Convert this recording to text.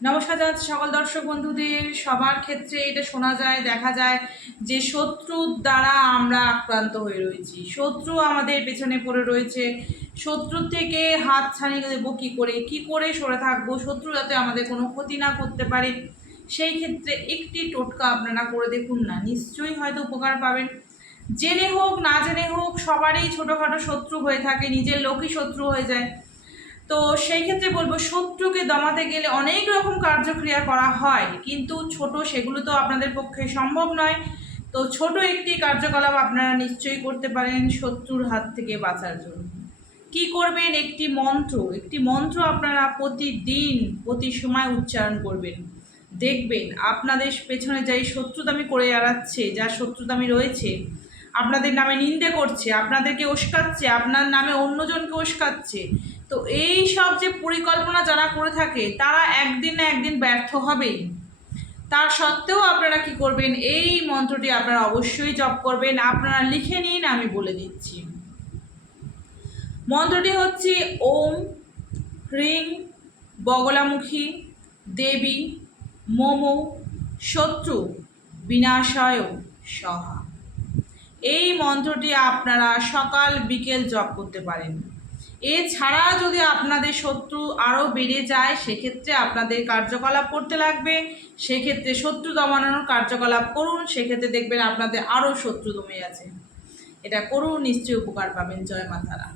নমস্কার জানাচ্ছি সকল দর্শক বন্ধুদের। সবার ক্ষেত্রে এটা শোনা যায়, দেখা যায় যে শত্রুর দ্বারা আমরা আক্রান্ত হয়ে রয়েছি, শত্রু আমাদের পেছনে পড়ে রয়েছে। শত্রুর থেকে হাত ছাড়িয়ে দেবো কী করে সরে থাকবো, শত্রু যাতে আমাদের কোনো ক্ষতি না করতে পারে। সেই ক্ষেত্রে একটি টোটকা আপনারা করে দেখুন না, নিশ্চয়ই হয়তো উপকার পাবেন। জেনে হোক না জেনে হোক সবারই ছোটোখাটো শত্রু হয়ে থাকে, নিজের লোকই শত্রু হয়ে যায়। তো সেই ক্ষেত্রে বলবো, শত্রুকে দমাতে গেলে অনেক রকম কার্যক্রিয়া করা হয়, কিন্তু ছোট সেগুলো তো আপনাদের পক্ষে সম্ভব নয়। তো ছোট একটি কার্যকলাপ আপনারা নিশ্চয়ই করতে পারেন শত্রুর হাত থেকে বাঁচার জন্য। কি করবেন? একটি মন্ত্র আপনারা প্রতিদিন প্রতি সময় উচ্চারণ করবেন। দেখবেন আপনাদের পেছনে যাই শত্রুতামি করে এড়াচ্ছে, যা শত্রুতামি রয়েছে, আপনাদের নামে নিন্দে করছে, আপনাদেরকে উস্কাচ্ছে, আপনার নামে অন্যজনকে উস্কাচ্ছে, তো এই সব যে পরিকল্পনা যারা করে থাকে তারা একদিন না একদিন ব্যর্থ হবেই। তার সত্ত্বেও আপনারা কি করবেন? এই মন্ত্রটি আপনারা অবশ্যই জপ করবেন। আপনারা লিখে নিন, আমি বলে দিচ্ছি। মন্ত্রটি হচ্ছে ওম হ্রিং বগলামুখী দেবী মোমো শত্রু বিনাশায় সহা। এই মন্ত্রটি আপনারা সকাল বিকেল জপ করতে পারেন। এছাড়া যদি আপনাদের শত্রু আরও বেড়ে যায়, সেক্ষেত্রে আপনাদের কার্যকলাপ করতে লাগবে, সেক্ষেত্রে শত্রু দমানোর কার্যকলাপ করুন, সেক্ষেত্রে দেখবেন আপনাদের আরও শত্রু দমে আছে। এটা করুন, নিশ্চয়ই উপকার পাবেন। জয় মা তারা।